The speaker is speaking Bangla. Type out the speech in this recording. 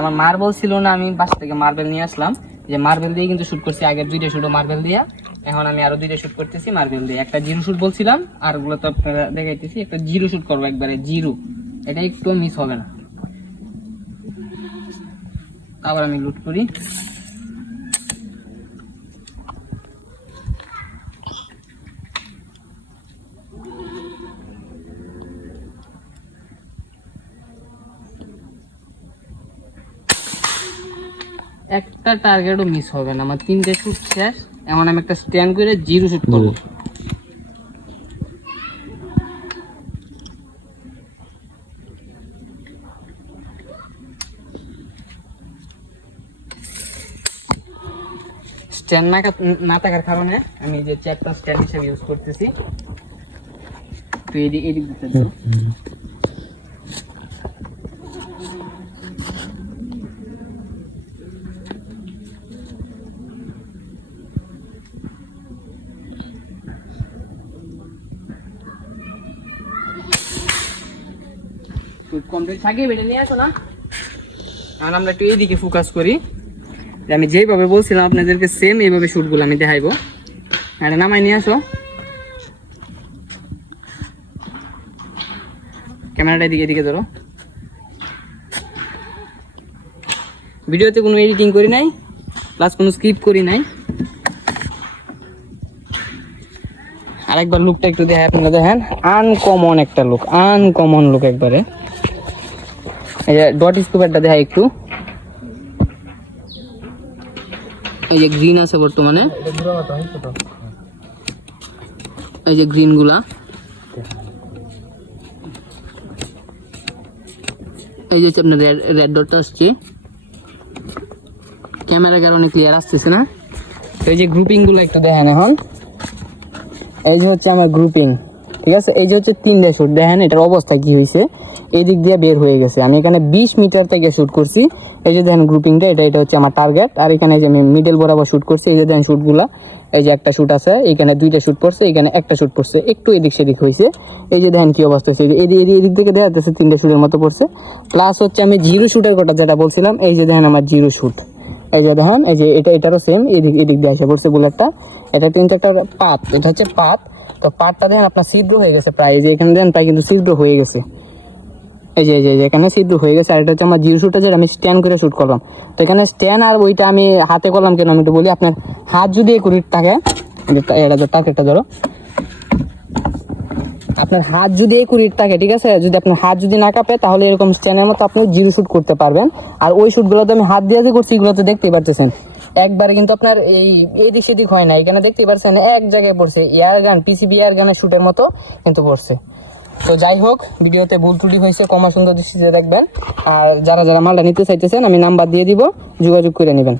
আমার মার্বেল ছিল না, আমি বাসা থেকে মার্বেল নিয়ে আসলাম। যে মার্বেল দিয়ে কিন্তু শুট করছি, আগের দুইটা শুটও মার্বেল দিয়ে। এখন আমি আরও দুইটা শুট করতেছি মার্বেল দিয়ে। একটা জিরো শুট বলছিলাম, আর ওগুলো তো আপনারা দেখাইতেছি। একটা জিরো শুট করব একবারে জিরো এটা একটু মিস হবে না। আবার আমি লুট করি। একটা টার্গেটও মিস হবে না। আমার তিনটে শুট শেষ। এমন আমি একটা স্ট্যান্ড করে জিরো শুট করব। স্ট্যান্ড না না থাকার কারণে আমি যে চারটা স্ট্যান্ড হিসেবে ইউজ করতেছি। তো এদিক এদিক দিতে কমপ্লিট থাকে নিয়ে আসো না। এখন আমরা একটু এইদিকে ফোকাস করি। আমি যেইভাবে বলছিলাম, আপনাদেরকে সেম এইভাবে শ্যুটগুলো আমি দেখাইবো। এটা নামাই নিয়ে আসো। ক্যামেরাটা এদিকে এদিকে ধরো। ভিডিওতে কোনো এডিটিং করি নাই প্লাস কোনো স্ক্রিপ্ট করি নাই। আরেকবার লুকটা একটু দেখে আপনারা, দেখেন আনকমন একটা লুক আনকমন লুক একবারে। এই যে ডট স্কুপারটা দেখা একটু। এই যে গ্রিন আছে বর্তমানে। এই যে গ্রিনগুলা। এই যে হচ্ছে আপনার রেড রেড ডটটা আসছে। ক্যামেরার কারণে ক্লিয়ার আসতেছে না। এই যে গ্রুপিংগুলো একটু দেখেন এখন। এই যে হচ্ছে আমার গ্রুপিং ঠিক আছে? এই যে হচ্ছে তিনটা শুট দেখেন এটার অবস্থা কি হয়েছে এই দিক দিয়ে বের হয়ে গেছে। আমি এখানে বিশ মিটার থেকে শুট করছি। এই যে দেখেন গ্রুপিংটা এটা এটা হচ্ছে আমার টার্গেট আর এখানে যে আমি মিডল বরাবর শুট করছি, এই যে দেখেন শুটগুলা এই যে একটা শুট আছে, এখানে দুইটা শুট পড়ছে, এখানে একটা শুট পড়ছে। একটু এদিক সেদিক হয়েছে এই যে দেখেন কি অবস্থা হয়েছে এই এদিক, এদিক- এদিক থেকে দেখা যাচ্ছে তিনটা শুটের মতো পড়ছে। প্লাস হচ্ছে আমি জিরো শুটের কথা যেটা বলছিলাম, এই যে দেখেন আমার জিরো শুট এই যে দেখেন এই যে এটা এটারও সেম এদিক এদিক দিয়ে এসে পড়ছে বুলেটটা এটা কিন্তু একটা পাত, এটা হচ্ছে পাত। তো পাতটা দেখেন আপনার ছিদ্র হয়ে গেছে প্রায়। যে এখানে দেখেন, প্রায় কিন্তু ছিদ্র হয়ে গেছে। এই যে এই যে এখানে ছিদ্র হয়ে গেছে। আর এটা হচ্ছে আমার জিরো শুটটা যেটা আমি স্ট্যান্ড করে শ্যুট করলাম। তো এখানে স্ট্যান্ড আর ওইটা আমি হাতে করলাম কেন? আমি একটু বলি, আপনার হাত যদি একুরিট থাকে এটা টার্গেটটা ধরো আপনার হাত যদি একুরিট থাকে, ঠিক আছে? যদি আপনার হাত যদি না কাঁপে, তাহলে এরকম স্ট্যান্ডের মতো আপনি জিরো শুট করতে পারবেন। আর ওই শুটগুলো তো আমি হাত দিয়ে করছি, এগুলো তো দেখতেই পারতেছেন। একবারে কিন্তু আপনার এই এদিক সেদিক হয় না। এখানে দেখতেই পারছেন, এক জায়গায় পড়ছে। এয়ার গান পিসিবি এয়ার গানের শুটের মতো কিন্তু পড়ছে। তো যাই হোক, ভিডিওতে ভুল ত্রুটি হয়েছে কমা সুন্দর দৃষ্টিতে দেখবেন। আর যারা যারা মালটা নিতে চাইতেছেন, আমি নাম্বার দিয়ে দিব, যোগাযোগ করে নেবেন।